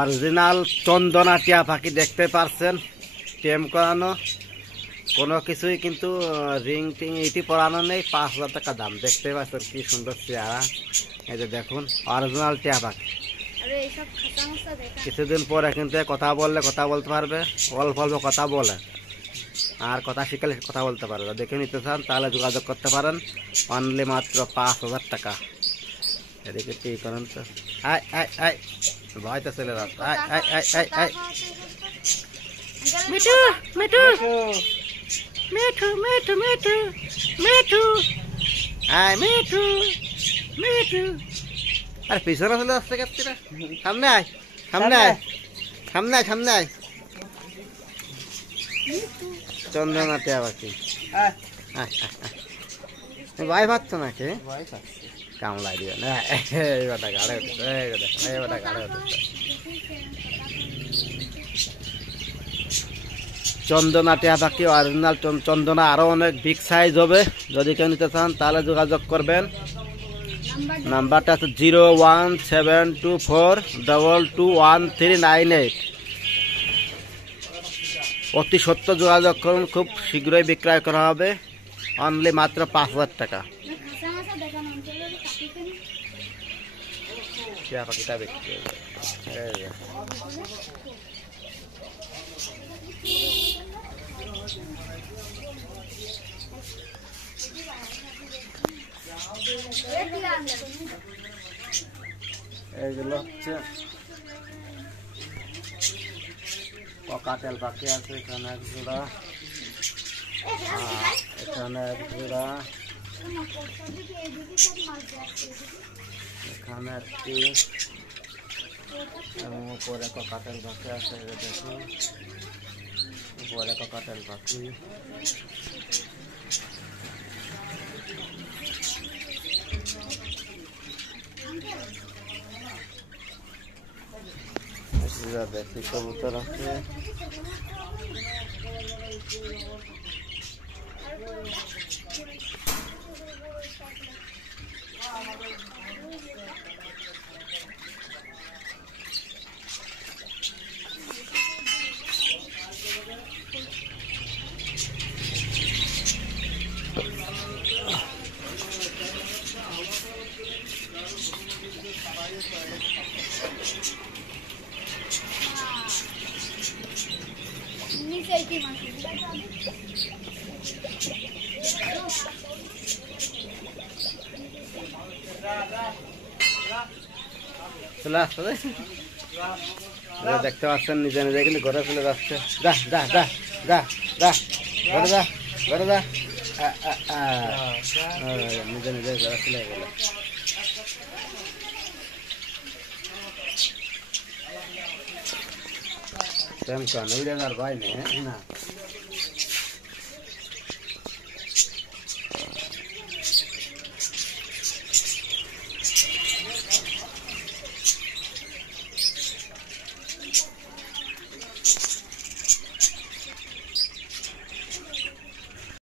Original চন্দনা টিয়া পাখি দেখতে পারছেন, টেম করানো, কোনো কিছুই কিন্তু রিং টিং এটি পরানো নেই। 5,000 টাকা দাম। দেখতে পাচ্ছেন কি সুন্দর চেহারা। এই যে দেখুন অরিজিনাল টিয়া পাখি। কিছুদিন পরে কিন্তু কথা বললে কথা বলতে পারবে, অল্প অল্প কথা বলে, আর কথা শিখলে কথা বলতে পারবে। দেখে নিতে চান তাহলে যোগাযোগ করতে পারেন, অনলি মাত্র 5,000 টাকা। এদিকে কি করেন তো, আয় আয় আয়, ভয়টা চলে যাচ্ছে, আয় আয় আয় আয় আয়। মিঠু মিঠু মিঠু মিঠু মিঠু মিঠু, আয় মিঠু মিঠু। আর পিছনে চলে যাচ্ছে কেটে, সামনে আয় সামনে আয় সামনে আয় সামনে আয়। চন্দনা টিয়া পাখি, ভয় পাচ্ছ নাকি? কামলাই দিও না, এইবারটা গাড়ে উঠেছে, এইবারটা গাড়ে উঠেছে। চন্দনা টিয়া পাখি অরিজিনাল চন্দনা, আরো অনেক বিগ সাইজ হবে। যদি কেউ নিতে চান তাহলে যোগাযোগ করবেন। নাম্বারটা আছে 01724221398। অতি সত্য যোগাযোগ করুন, খুব শীঘ্রই বিক্রয় করা হবে, অনলি মাত্র 5,000 টাকা। টিয়া পাখিটা বিক্রি হবে। এইগুলো হচ্ছে ককাটেল পাখি আছে, এখানে এক জোড়া, এখানে এক জোড়া, এখানে একটি, এবং উপরে ককাটেল পাখি আছে। দেখুন উপরে ককাটেল পাখি। দেশি কবুতর আছে, দেখতে পাচ্ছেন নিজে নিজে কিন্তু ঘরে চলে যাচ্ছে। যা যা যা যা যা ঘরে যা ঘরে যা, নিজে নিজে ঘরে চলে গেল। ভাই নেই না।